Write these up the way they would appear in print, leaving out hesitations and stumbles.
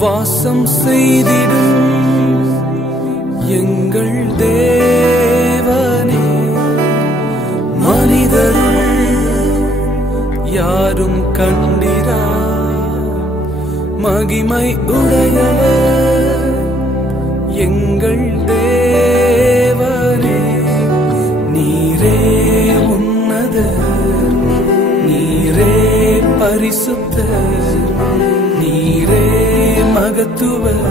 வாசம் செய்திடும் எங்கள் தேவனே, மனிதருள் யாரும் கண்டிரா மகிமை உடையவர் எங்கள் தேவனே. நீரே உன்னதர், நீரே பரிசுத்தர், நீரே மகத்துவர்,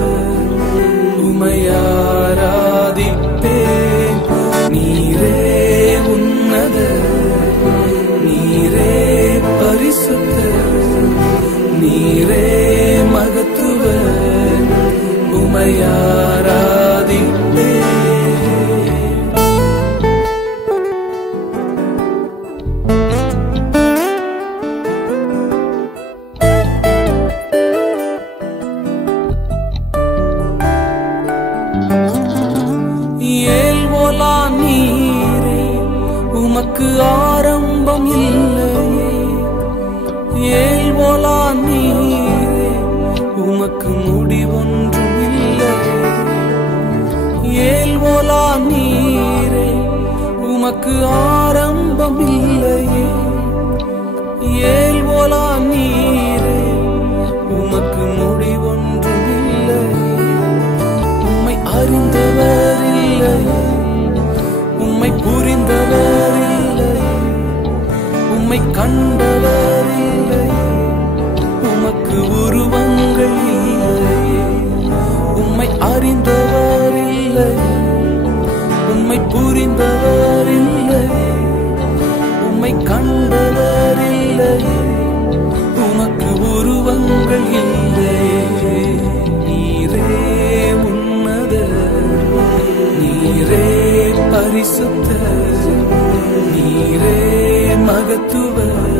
உம்மை ஆராதிப்பேன். நீரே உன்னதர், நீரே பரிசுத்தர், நீரே மகத்துவர், உம்மை ஆராதிப்பேன். ஏல்வோலா நீரே உமக்கு ஆரம்பம் இல்லையே, ஏல்வோலா நீரே உமக்கு முடிவொன்றும் இல்லையே, ஏல்வோலா நீரே உமக்கு ஆரம்பம் இல்லையே, ஏல்வோலா நீரே உமக்கு முடிவொன்றும் இல்லையே. உம்மை அறிந்தவர் இல்லையே, உம்மை புரிந்தவர் இல்லையே, உம்மை கண்டவர் இல்லையே, உமக்கு உருவங்கள் இல்லையே. உம்மை அறிந்தவர் இல்லையே, உம்மை புரிந்தவர் இல்லையே, உம்மை கண்டவர் இல்லையே, உமக்கு உருவங்கள் இல்லையே. நீரே உன்னதர், நீரே பரிசுத்தர், நீரே மகத்துவர்,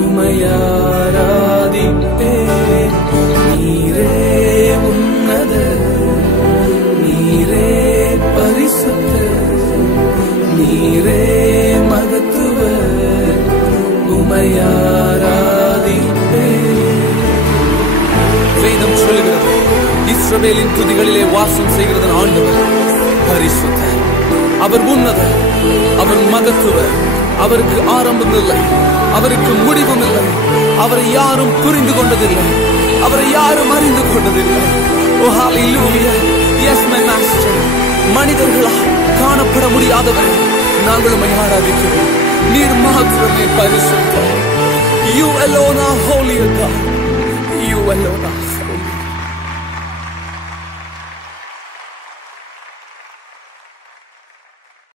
உம்மை ஆராதிப்பேன். நீரே உன்னதர், நீரே பரிசுத்தர், நீரே மகத்துவர், உம்மை ஆராதிப்பேன். வேதம் சொல்லுகிறது, இஸ்ரவேலின் துதிகளிலே வாசம் செய்கிறது ஆண்டவர் பரிசுத்தர், அவர் உன்னதர், அவர் மகத்துவர், அவருக்கு ஆரம்பம் இல்லை, அவருக்கு முடிவும் இல்லை, அவரை யாரும் புரிந்து கொண்டதில்லை, அவரை யாரும் அறிந்து கொண்டதில்லை. ஓ ஹalleluya, எஸ் மை மாஸ்டர். மனிதர்களால் காணப்பட முடியாதவர் நாங்கள் உம்மை ஆராதிக்கிறோம். நீர் மாத்திரமே பரிசுத்தர். You alone are holy God. You alone are